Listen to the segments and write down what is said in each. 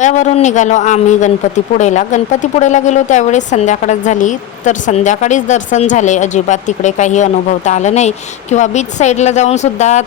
गोव्यावरून निघालो आम्ही गणपतीपुळेला. गणपतीपुळेला गेलो त्यावेळेस संध्याकाळच झाली, तर संध्याकाळीच दर्शन झाले. अजिबात तिकडे काही अनुभवता आलं नाही किंवा बीच साईडला जाऊन सुद्धा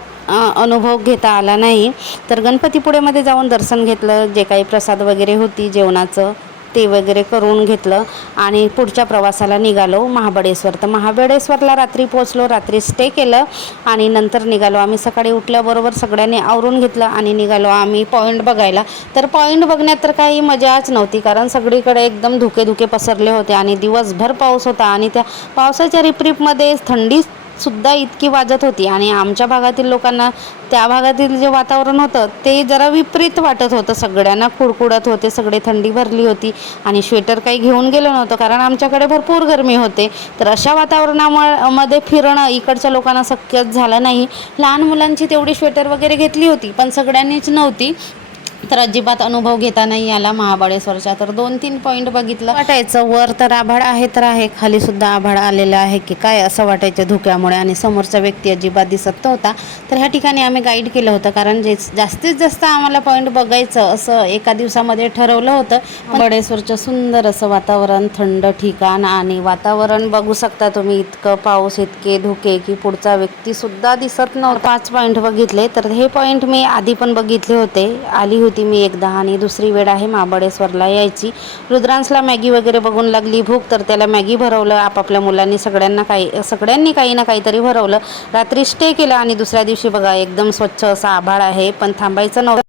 अनुभव घेता आला नाही. तर गणपतीपुळेमध्ये जाऊन दर्शन घेतलं, जे काही प्रसाद वगैरे होती जेवणाचं ते वगैरे करून घेतलं आणि पुढच्या प्रवासाला निघालो महाबळेश्वर. तर महाबळेश्वरला रात्री पोचलो, रात्री स्टे केलं आणि नंतर निघालो आम्ही. सकाळी उठल्याबरोबर सगळ्यांनी आवरून घेतलं आणि निघालो आम्ही पॉईंट बघायला. तर पॉईंट बघण्यात तर काही मजाच नव्हती, कारण सगळीकडे एकदम धुके धुके पसरले होते आणि दिवसभर पाऊस होता आणि त्या पावसाच्या रिपरिपमध्ये थंडी सुद्धा इतकी वाजत होती आणि आमच्या भागातील लोकांना त्या भागातील जे वातावरण होतं ते जरा विपरीत वाटत होतं. सगळ्यांना कुडकुडत होते, सगळे थंडी भरली होती आणि स्वेटर काही घेऊन गेलो नव्हतं कारण आमच्याकडे भरपूर गरमी होते. तर अशा वातावरणामध्ये फिरणं इकडच्या लोकांना शक्यच झालं नाही. लहान मुलांची तेवढी स्वेटर वगैरे घेतली होती पण सगळ्यांनीच नव्हती, तर अजिबात अनुभव घेता नाही आला महाबळेश्वरच्या. तर 2-3 पॉईंट बघितलं. वाटायचं वर तर आभाळ आहे तर आहे, खाली सुद्धा आभाळ आलेलं आहे की काय असं वाटायचं धुक्यामुळे आणि समोरचा व्यक्ती अजिबात दिसत नव्हता. तर ह्या ठिकाणी आम्ही गाईड केलं होतं कारण जास्तीत जास्त आम्हाला पॉईंट बघायचं असं एका दिवसामध्ये ठरवलं होतं. महाबळेश्वरचं सुंदर असं वातावरण, थंड ठिकाण आणि वातावरण बघू शकता तुम्ही. इतकं पाऊस, इतके धुके की पुढचा व्यक्तीसुद्धा दिसत नव्हता. 5 पॉईंट बघितले. तर हे पॉईंट मी आधी पण बघितले होते, आली होती मी एकदा आणि दुसरी वेळ आहे महाबळेश्वरला यायची. रुद्रांशला मॅगी वगैरे बघून लागली भूक, तर त्याला मॅगी भरवलं. आपापल्या मुलांनी सगळ्यांनी काही ना काहीतरी भरवलं. रात्री स्टे केलं आणि दुसऱ्या दिवशी बघा एकदम स्वच्छ असं आभाळ आहे पण थांबायचं नव्हतं.